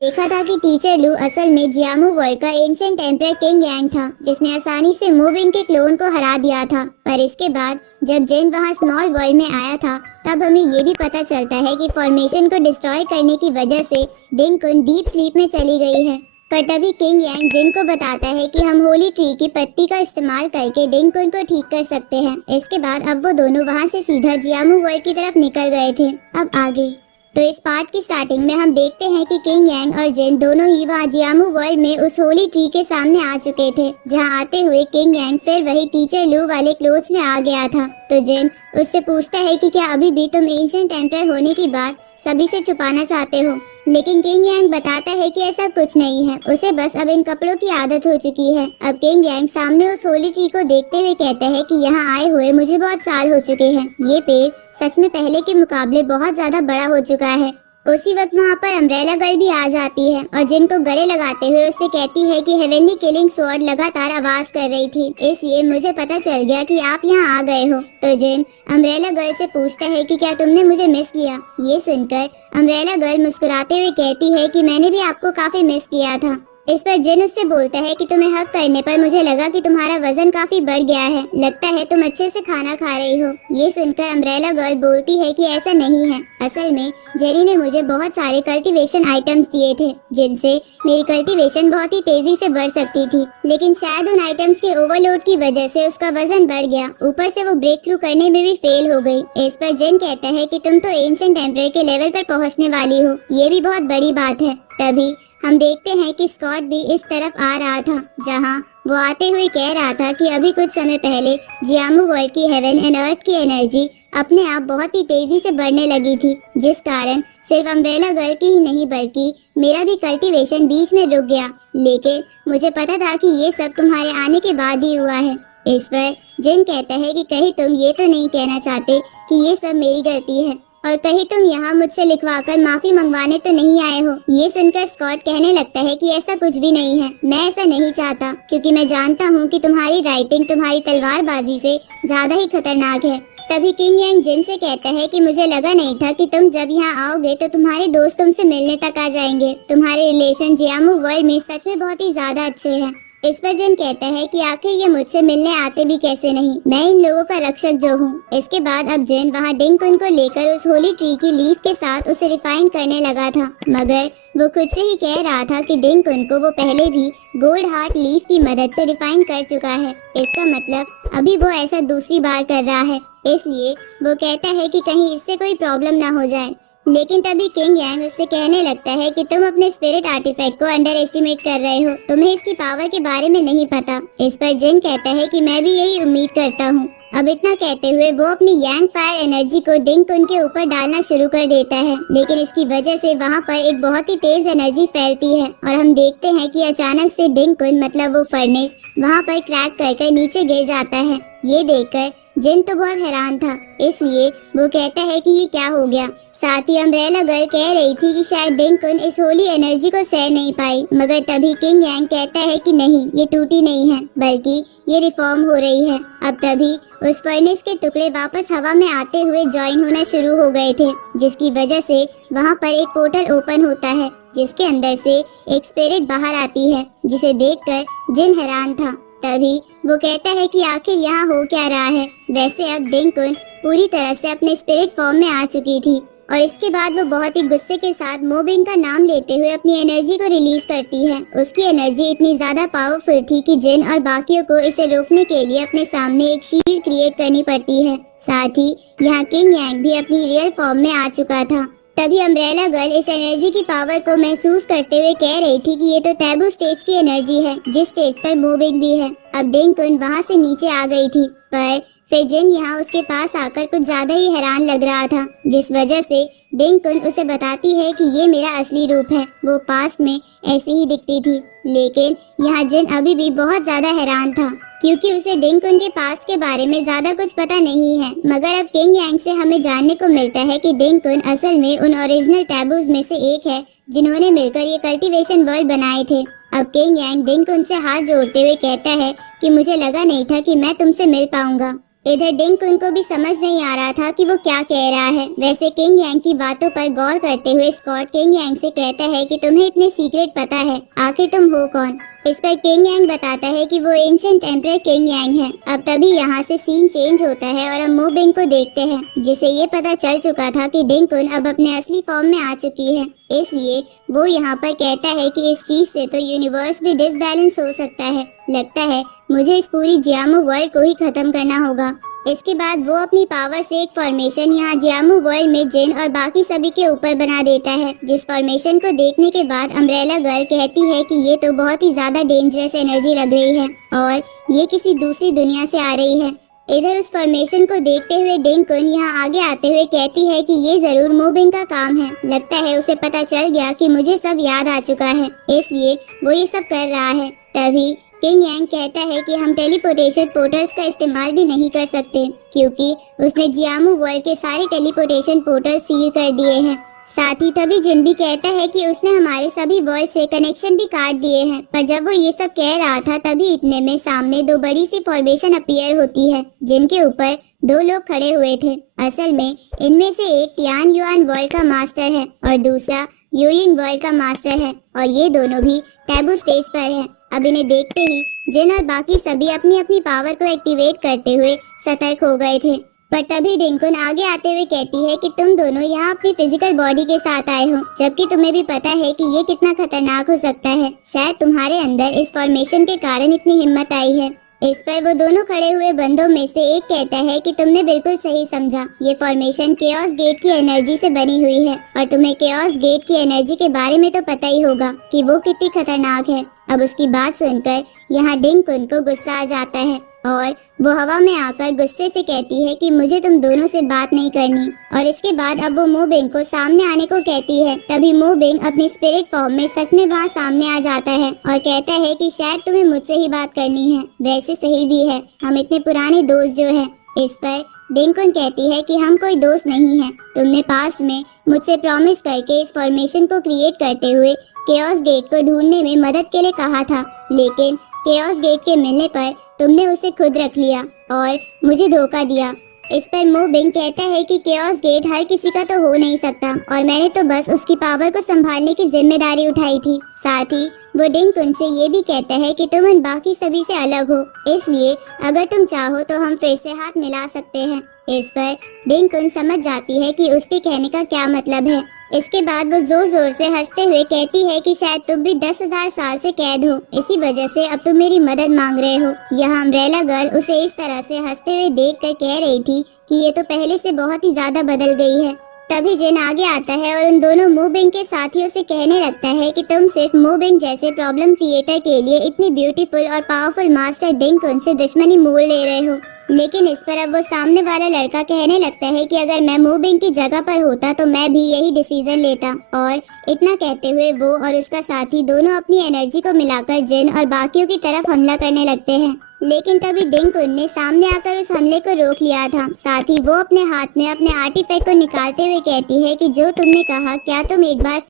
देखा था कि टीचर लू असल में जियामू वर्ल्ड का एंशिएंट एम्परर किंग यांग था, जिसने आसानी से मूविंग के क्लोन को हरा दिया था। पर इसके बाद जब जिन वहां स्मॉल वर्ल्ड में आया था, तब हमें ये भी पता चलता है कि फॉर्मेशन को डिस्ट्रॉय करने की वजह से डिंकुन डीप स्लीप में चली गई है। पर तभी किंग यांग जिन को बताता है कि हम होली ट्री की पत्ती का इस्तेमाल करके डिंकुन को ठीक कर सकते हैं। इसके बाद अब वो दोनों वहां से सीधा जियामू वर्ल्ड की तरफ निकल गए थे। अब आगे तो इस पार्ट की स्टार्टिंग में हम देखते हैं कि किंग यांग और जिन दोनों ही वहाँ जियामू वर्ल्ड में उस होली ट्री के सामने आ चुके थे। जहाँ आते हुए किंग यांग फिर वही टीचर लू वाले क्लोथ्स में आ गया था। तो जिन उससे पूछता है कि क्या अभी भी तुम एंशिएंट एम्परर होने की बात सभी से छुपाना चाहते हो। लेकिन किंग यांग बताता है कि ऐसा कुछ नहीं है, उसे बस अब इन कपड़ों की आदत हो चुकी है। अब किंग यांग सामने उस होली ट्री को देखते हुए कहता है कि यहाँ आए हुए मुझे बहुत साल हो चुके हैं। ये पेड़ सच में पहले के मुकाबले बहुत ज्यादा बड़ा हो चुका है। उसी वक्त वहाँ पर अम्ब्रेला गर्ल भी आ जाती है और जिन को गले लगाते हुए उससे कहती है कि हेवनली किलिंग स्वॉर्ड लगातार आवाज कर रही थी, इसलिए मुझे पता चल गया कि आप यहाँ आ गए हो। तो जिन अम्ब्रेला गर्ल से पूछता है कि क्या तुमने मुझे मिस किया। ये सुनकर अम्ब्रेला गर्ल मुस्कुराते हुए कहती है कि मैंने भी आपको काफी मिस किया था। इस पर जिन उससे बोलता है कि तुम्हें हक करने पर मुझे लगा कि तुम्हारा वजन काफी बढ़ गया है, लगता है तुम अच्छे से खाना खा रही हो। ये सुनकर अम्ब्रेला गर्ल बोलती है कि ऐसा नहीं है, असल में जेरी ने मुझे बहुत सारे कल्टीवेशन आइटम्स दिए थे, जिनसे मेरी कल्टीवेशन बहुत ही तेजी से बढ़ सकती थी। लेकिन शायद उन आइटम्स के ओवरलोड की वजह से उसका वजन बढ़ गया, ऊपर से वो ब्रेक थ्रू करने में भी फेल हो गई। इस पर जिन कहता है कि तुम तो एंशिएंट एम्परर के लेवल पर पहुंचने वाली हो, ये भी बहुत बड़ी बात है। तभी हम देखते हैं कि स्कॉट भी इस तरफ आ रहा था, जहां वो आते हुए कह रहा था कि अभी कुछ समय पहले जियामू वर्ल्ड की हेवन एंड अर्थ की एनर्जी अपने आप बहुत ही तेजी से बढ़ने लगी थी, जिस कारण सिर्फ अम्ब्रेला गर्ल की ही नहीं बल्कि मेरा भी कल्टीवेशन बीच में रुक गया। लेकिन मुझे पता था कि ये सब तुम्हारे आने के बाद ही हुआ है। इस पर जिन कहता है कि कहीं तुम ये तो नहीं कहना चाहते कि ये सब मेरी गलती है, और कहीं तुम यहाँ मुझसे लिखवाकर माफी मंगवाने तो नहीं आए हो। ये सुनकर स्कॉट कहने लगता है कि ऐसा कुछ भी नहीं है, मैं ऐसा नहीं चाहता, क्योंकि मैं जानता हूँ कि तुम्हारी राइटिंग तुम्हारी तलवारबाजी से ज्यादा ही खतरनाक है। तभी किंग यांग जिन से कहता है कि मुझे लगा नहीं था कि तुम जब यहाँ आओगे तो तुम्हारे दोस्त तुमसे मिलने तक आ जाएंगे। तुम्हारे रिलेशन जियामू वर्ल्ड में सच में बहुत ही ज्यादा अच्छे हैं। इस पर जिन कहता है कि आखिर ये मुझसे मिलने आते भी कैसे नहीं, मैं इन लोगों का रक्षक जो हूँ। इसके बाद अब जिन वहाँ डिंकुन को लेकर उस होली ट्री की लीफ के साथ उसे रिफाइन करने लगा था, मगर वो खुद से ही कह रहा था कि डिंकुन को वो पहले भी गोल्ड हार्ट लीफ की मदद से रिफाइन कर चुका है। इसका मतलब अभी वो ऐसा दूसरी बार कर रहा है, इसलिए वो कहता है कि कहीं इससे कोई प्रॉब्लम ना हो जाए। लेकिन तभी किंग यांग उससे कहने लगता है कि तुम अपने स्पिरिट आर्टिफैक्ट को अंडर एस्टिमेट कर रहे हो, तुम्हें इसकी पावर के बारे में नहीं पता। इस पर जिन कहता है कि मैं भी यही उम्मीद करता हूँ। अब इतना कहते हुए वो अपनी यांग फायर एनर्जी को डिंकुन के ऊपर डालना शुरू कर देता है, लेकिन इसकी वजह से वहाँ पर एक बहुत ही तेज एनर्जी फैलती है और हम देखते हैं कि अचानक से डिंकुन मतलब वो फर्नेस वहाँ पर क्रैक कर नीचे गिर जाता है। ये देखकर जिन तो बहुत हैरान था, इसलिए वो कहता है कि ये क्या हो गया। साथ ही अम्ब्रेला गर्ल कह रही थी कि शायद डिंकुन इस होली एनर्जी को सह नहीं पाई, मगर तभी किंग यांग कहता है कि नहीं, ये टूटी नहीं है बल्कि ये रिफॉर्म हो रही है। अब तभी उस फर्नेस के टुकड़े वापस हवा में आते हुए ज्वाइन होना शुरू हो गए थे, जिसकी वजह से वहाँ पर एक पोर्टल ओपन होता है, जिसके अंदर से एक स्पिरिट बाहर आती है, जिसे देखकर जिन हैरान था। तभी वो कहता है कि आखिर यहाँ हो क्या रहा है। वैसे अब डिंकुन पूरी तरह से अपने स्पिरिट फॉर्म में आ चुकी थी और इसके बाद वो बहुत ही गुस्से के साथ मोबिंग का नाम लेते हुए अपनी एनर्जी को रिलीज करती है। उसकी एनर्जी इतनी ज्यादा पावरफुल थी कि जिन और बाकियों को इसे रोकने के लिए अपने सामने एक शील्ड क्रिएट करनी पड़ती है। साथ ही यहाँ किंग यांग भी अपनी रियल फॉर्म में आ चुका था। तभी अम्ब्रेला गर्ल इस एनर्जी की पावर को महसूस करते हुए कह रही थी कि ये तो टैबू स्टेज की एनर्जी है, जिस स्टेज पर मोबिंग भी है। अब डिंकुन वहाँ से नीचे आ गई थी, पर फिर जिन यहाँ उसके पास आकर कुछ ज्यादा ही हैरान लग रहा था, जिस वजह से डिंकुन उसे बताती है कि ये मेरा असली रूप है। वो पास में ऐसी ही दिखती थी, लेकिन यहाँ जिन अभी भी बहुत ज्यादा हैरान था, क्योंकि उसे डिंकुन के पास्ट के बारे में ज्यादा कुछ पता नहीं है। मगर अब किंग यांग से हमें जानने को मिलता है कि डिंकुन असल में उन ओरिजिनल टैबूज में से एक है, जिन्होंने मिलकर ये कल्टीवेशन वर्ल्ड बनाए थे। अब किंग यांग डिंकुन से हाथ जोड़ते हुए कहता है कि मुझे लगा नहीं था कि मैं तुमसे मिल पाऊंगा। इधर डिंग कुन को भी समझ नहीं आ रहा था कि वो क्या कह रहा है। वैसे किंग यांग की बातों पर गौर करते हुए स्कॉट किंग यांग से कहता है कि तुम्हें इतने सीक्रेट पता है, आखिर तुम हो कौन। इस पर किंग यांग बताता है कि वो एंशिएंट एम्परर किंग यांग है। अब तभी यहाँ से सीन चेंज होता है और हम मू बिंग को देखते हैं, जिसे ये पता चल चुका था कि डिंग कुन अब अपने असली फॉर्म में आ चुकी है। इसलिए वो यहाँ पर कहता है कि इस चीज से तो यूनिवर्स भी डिसबैलेंस हो सकता है। लगता है मुझे इस पूरी जियामू वर्ल्ड को ही खत्म करना होगा। इसके बाद वो अपनी पावर से एक फॉर्मेशन यहाँ जियामू वर्ल्ड में जिन और बाकी सभी के ऊपर बना देता है, जिस फॉर्मेशन को देखने के बाद अम्ब्रेला गर्ल कहती है कि ये तो बहुत ही ज्यादा डेंजरस एनर्जी लग रही है और ये किसी दूसरी दुनिया से आ रही है। इधर उस फॉर्मेशन को देखते हुए डिंग कुन यहाँ आगे आते हुए कहती है कि ये जरूर मूविंग का काम है। लगता है उसे पता चल गया कि मुझे सब याद आ चुका है, इसलिए वो ये सब कर रहा है। तभी किंग यांग कहता है कि हम टेलीपोर्टेशन पोर्टल्स का इस्तेमाल भी नहीं कर सकते, क्योंकि उसने जियामू वर्ल्ड के सारे टेलीपोर्टेशन पोर्टल सील कर दिए हैं। साथ ही तभी जिन भी कहता है कि उसने हमारे सभी वर्ल्ड से कनेक्शन भी काट दिए हैं। पर जब वो ये सब कह रहा था तभी इतने में सामने दो बड़ी सी फॉर्मेशन अपीयर होती है, जिनके ऊपर दो लोग खड़े हुए थे। असल में इनमें से एक तियान युआन वर्ल्ड का मास्टर है और दूसरा यूइंग वर्ल्ड का मास्टर है, और ये दोनों भी टैबू स्टेज पर हैं। अब इन्हें देखते ही जिन और बाकी सभी अपनी अपनी पावर को एक्टिवेट करते हुए सतर्क हो गए थे। पर तभी डिंग कुन आगे आते हुए कहती है कि तुम दोनों यहाँ अपनी फिजिकल बॉडी के साथ आए हो, जबकि तुम्हें भी पता है कि ये कितना खतरनाक हो सकता है। शायद तुम्हारे अंदर इस फॉर्मेशन के कारण इतनी हिम्मत आई है। इस पर वो दोनों खड़े हुए बंदों में से एक कहता है कि तुमने बिल्कुल सही समझा, ये फॉर्मेशन केओस गेट की एनर्जी से बनी हुई है और तुम्हें केओस गेट की एनर्जी के बारे में तो पता ही होगा कि वो कितनी खतरनाक है। अब उसकी बात सुनकर यहाँ डिंग कुन को गुस्सा आ जाता है और वो हवा में आकर गुस्से से कहती है कि मुझे तुम दोनों से बात नहीं करनी। और इसके बाद अब वो मू बिंग को सामने आने को कहती है। तभी मू बिंग अपनी स्पिरिट फॉर्म में सच में वहाँ सामने आ जाता है और कहता है कि शायद तुम्हें मुझसे ही बात करनी है। वैसे सही भी है, हम इतने पुराने दोस्त जो हैं। इस पर डिंग कुन कहती है कि हम कोई दोस्त नहीं है। तुमने पास में मुझसे प्रॉमिस करके इस फॉर्मेशन को क्रिएट करते हुए केओस गेट को ढूंढने में मदद के लिए कहा था, लेकिन केओस गेट के मिलने पर तुमने उसे खुद रख लिया और मुझे धोखा दिया। इस पर मू बिंग कहता है कि केओस गेट हर किसी का तो हो नहीं सकता और मैंने तो बस उसकी पावर को संभालने की जिम्मेदारी उठाई थी। साथ ही वो डिंग कुन से ये भी कहता है कि तुम उन बाकी सभी से अलग हो, इसलिए अगर तुम चाहो तो हम फिर से हाथ मिला सकते हैं। इस पर डिंग कुन समझ जाती है कि उसके कहने का क्या मतलब है। इसके बाद वो जोर जोर से हंसते हुए कहती है कि शायद तुम भी 10,000 साल से कैद हो, इसी वजह से अब तुम मेरी मदद मांग रहे हो। यहाँ अम्ब्रेला गर्ल उसे इस तरह से हंसते हुए देखकर कह रही थी कि ये तो पहले से बहुत ही ज्यादा बदल गई है। तभी जिन आगे आता है और उन दोनों मू बिंग के साथियों से कहने लगता है कि तुम सिर्फ मू बिंग जैसे प्रॉब्लम क्रिएटर के लिए इतनी ब्यूटीफुल और पावरफुल मास्टर डिंग कुन से दुश्मनी मोल ले रहे हो। लेकिन इस पर अब वो सामने वाला लड़का कहने लगता है कि अगर मैं मू बिंग की जगह पर होता तो मैं भी यही डिसीजन लेता। और इतना कहते हुए वो और उसका साथी दोनों अपनी एनर्जी को मिलाकर जिन और बाकियों की तरफ हमला करने लगते हैं। लेकिन तभी डिंग कुन ने सामने आकर उस हमले को रोक लिया था। साथ ही वो अपने हाथ में अपने आर्टिफैक्ट को निकालते हुए कहती है कि जो तुमने कहा, क्या तुम एक बार